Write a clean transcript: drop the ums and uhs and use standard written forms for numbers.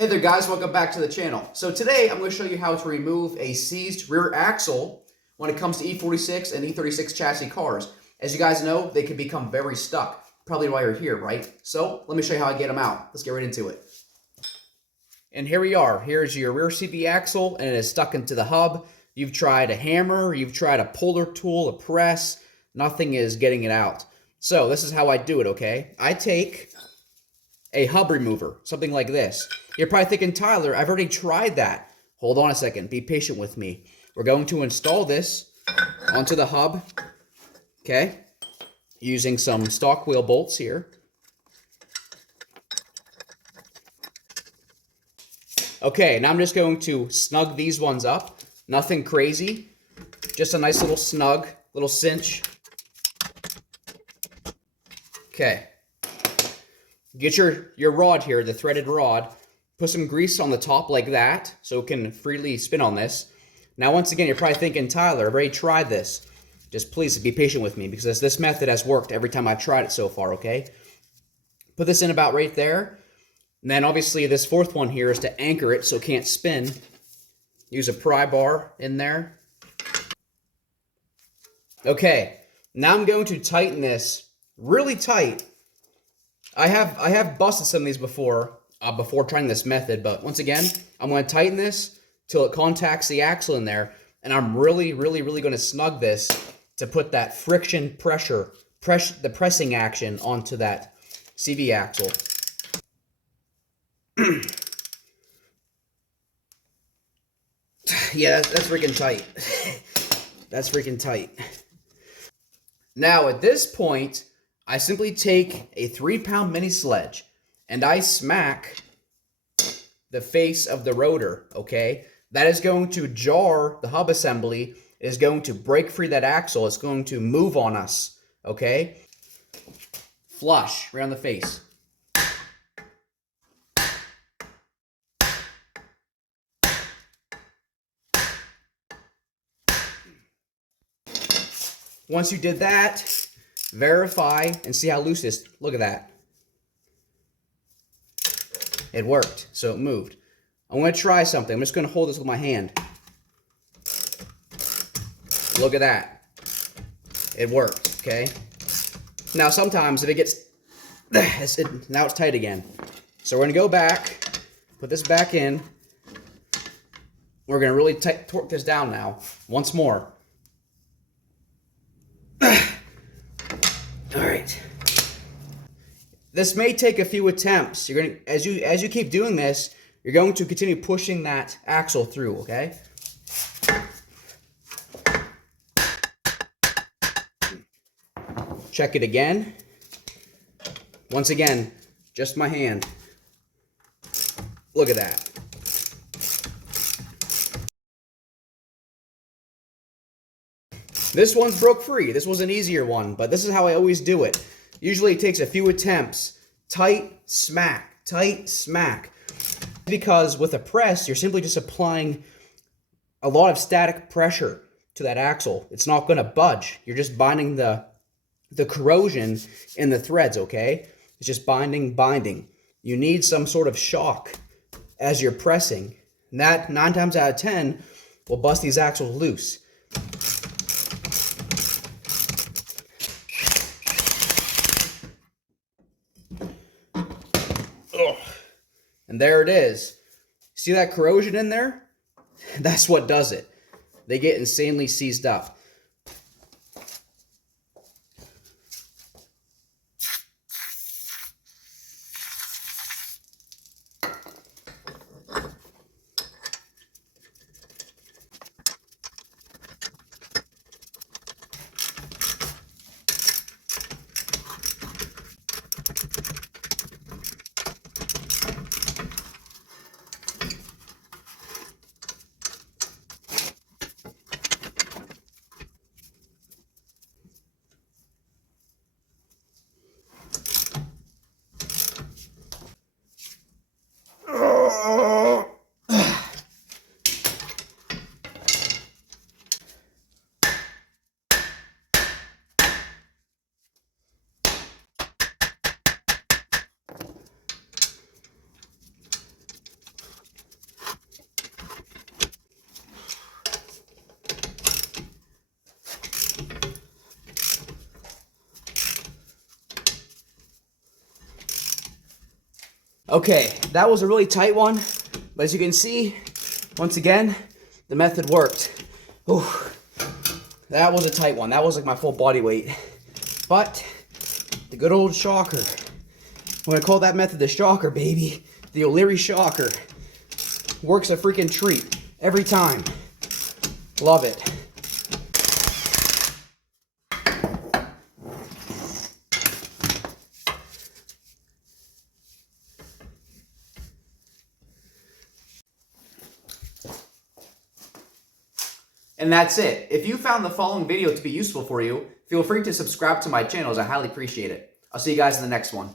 Hey there guys, welcome back to the channel. So today I'm going to show you how to remove a seized rear axle when it comes to E46 and E36 chassis cars. As you guys know, they can become very stuck. Probably why you're here, right? So let me show you how I get them out. Let's get right into it. And here we are. Here's your rear CV axle and it is stuck into the hub. You've tried a hammer, you've tried a puller tool, a press, nothing is getting it out. So this is how I do it, okay? I take a hub remover, something like this. You're probably thinking, Tyler, I've already tried that. Hold on a second, be patient with me. We're going to install this onto the hub, okay, using some stock wheel bolts here. Okay, now I'm just going to snug these ones up. Nothing crazy, just a nice little snug, little cinch. Okay. Get your rod here, the threaded rod. Put some grease on the top like that so it can freely spin on this. Now, once again, you're probably thinking, Tyler, I've already tried this. Just please be patient with me because this method has worked every time I've tried it so far, okay? Put this in about right there. And then obviously this fourth one here is to anchor it so it can't spin. Use a pry bar in there. Okay, now I'm going to tighten this really tight. I have busted some of these before trying this method, but once again, I'm going to tighten this till it contacts the axle in there, and I'm really going to snug this to put that friction pressure, the pressing action onto that CV axle. Yeah, that's freaking tight. That's freaking tight. Now, at this point, I simply take a 3-pound mini sledge and I smack the face of the rotor, okay? That is going to jar the hub assembly. It is going to break free that axle. It's going to move on us, okay? Flush right on the face. Once you did that, verify and see how loose it is. Look at that. It worked, so it moved. I'm going to try something. I'm just going to hold this with my hand. Look at that. It worked, okay? Now sometimes if it gets, now it's tight again. So we're going to go back, put this back in. We're going to really torque this down now, once more. All right. This may take a few attempts. You're going to, as you keep doing this, you're going to continue pushing that axle through, okay? Check it again. Once again, just my hand. Look at that. This one's broke free. This was an easier one, but this is how I always do it. Usually it takes a few attempts. Tight, smack, tight, smack. Because with a press, you're simply just applying a lot of static pressure to that axle. It's not going to budge. You're just binding the corrosion in the threads, okay? It's just binding. You need some sort of shock as you're pressing. And that, 9 times out of 10, will bust these axles loose. And there it is. See that corrosion in there? That's what does it. They get insanely seized up. Okay, that was a really tight one, but as you can see, once again, the method worked. Ooh, that was a tight one. That was like my full body weight. But the good old shocker. I'm gonna call that method the shocker, baby. The O'Leary shocker. Works a freaking treat every time. Love it. And that's it. If you found the following video to be useful for you, feel free to subscribe to my channel as I highly appreciate it. I'll see you guys in the next one.